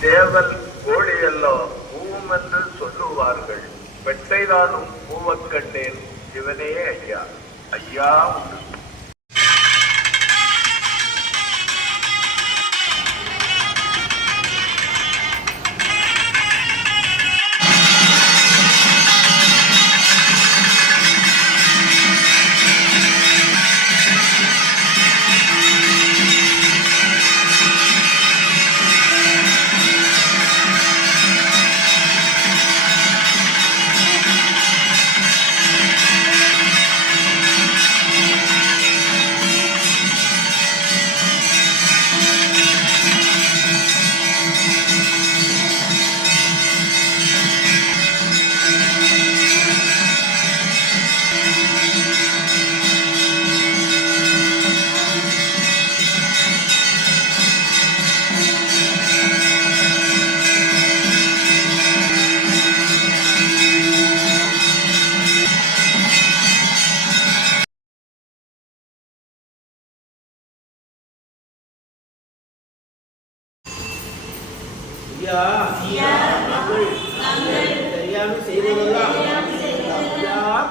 சேவல் கோழியெல்லாம் பூவும் என்று சொல்லுவார்கள். வெட்டைதானும் பூவக்கண்டேன் இவனே ஐயா. ஐயா உண்டு. ஐயா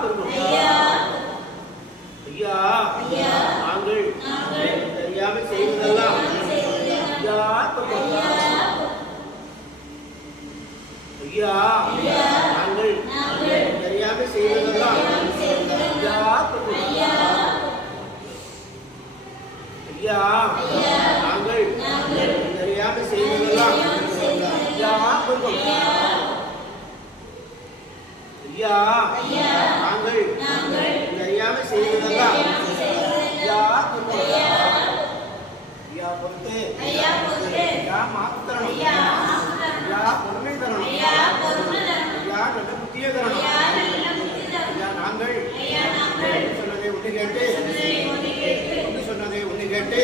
பெருமாள். ஐயா. நாங்கள் தெரியாமல் செய்ததெல்லாம் ஐயா. ஐயா. நாங்கள் தெரியாமல் செய்ததெல்லாம் ஐயா. ஐயா. நாங்கள் தெரியாமல் செய்ததெல்லாம் ஐயா. ஐயா. தெரியாமல் செய்ததெல்லாம் ஐயா பொறுத்து ஐயா மாத்தரணும். ஐயா பொறுமை தரணும். ஐயா நல்ல புத்திய தரணும். ஐயா நாங்கள் சொன்னதை ஒன்று கேட்டு சொன்னதை ஒன்று கேட்டு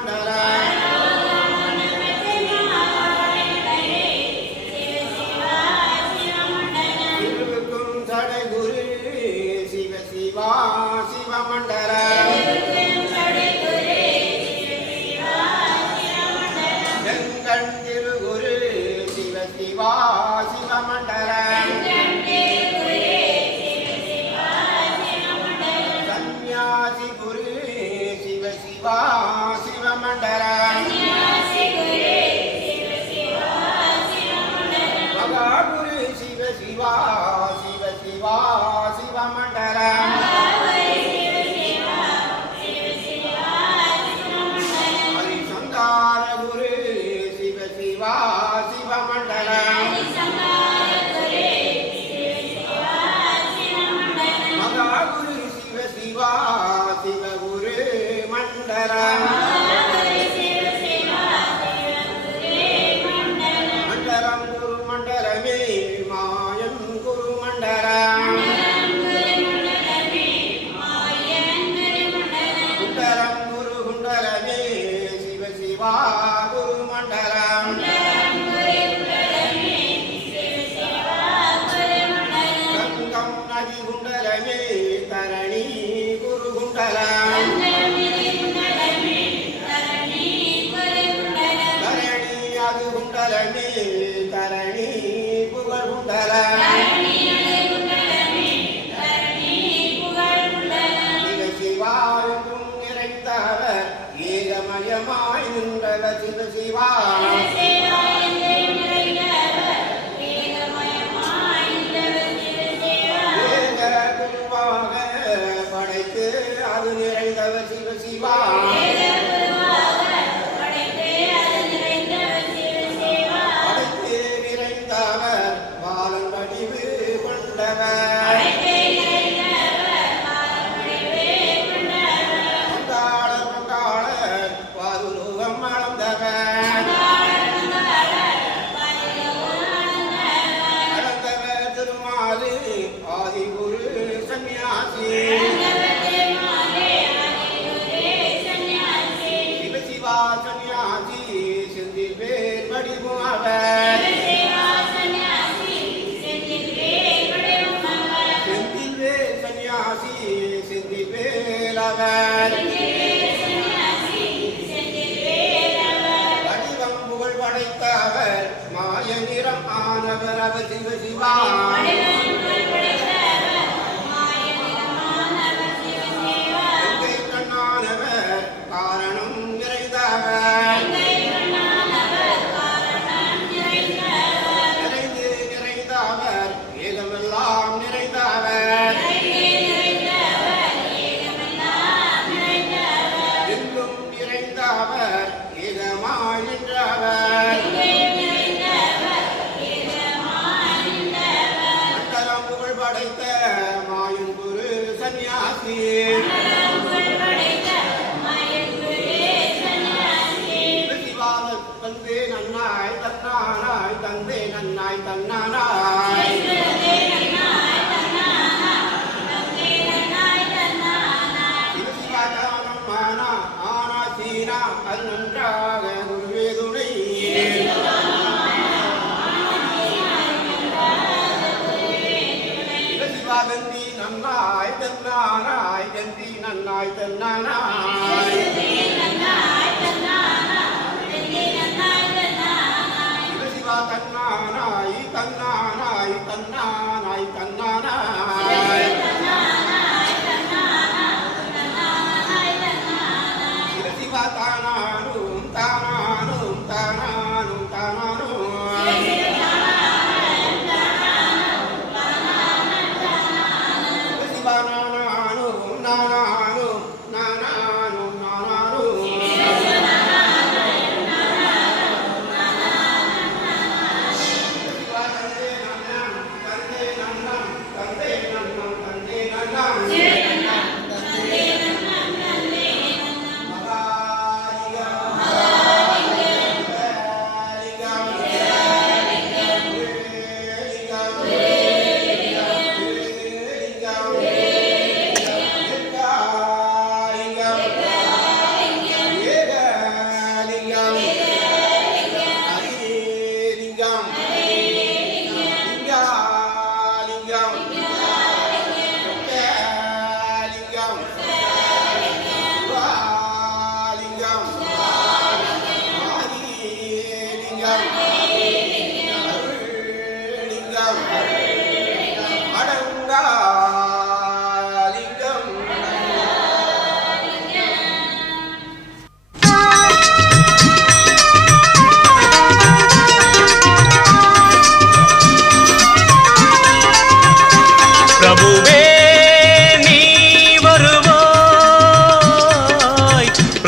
சிவ சிவா சிவமண்டலம். மகாகுரு சிவ சிவா சிவகுரு மண்டலம். மண்டலம் குரு மண்டலமே மாயம் குரு மண்டலம். குண்டலம் குரு குண்டலமே சிவ சிவா bye நன்னாய் தன்னானாய் தந்தி நன்னாய் தன்னானாய்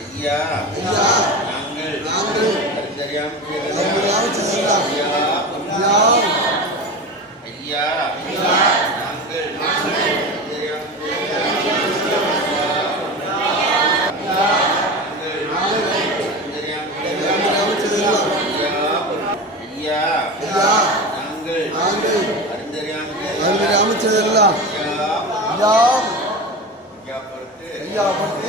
ஐயா நாங்கள் நாங்கள் அறிந்தறியாமல் ஐயா ஐயா ஐயா ஐயா ஐயா பொறுத்து ஐயா பொறுத்து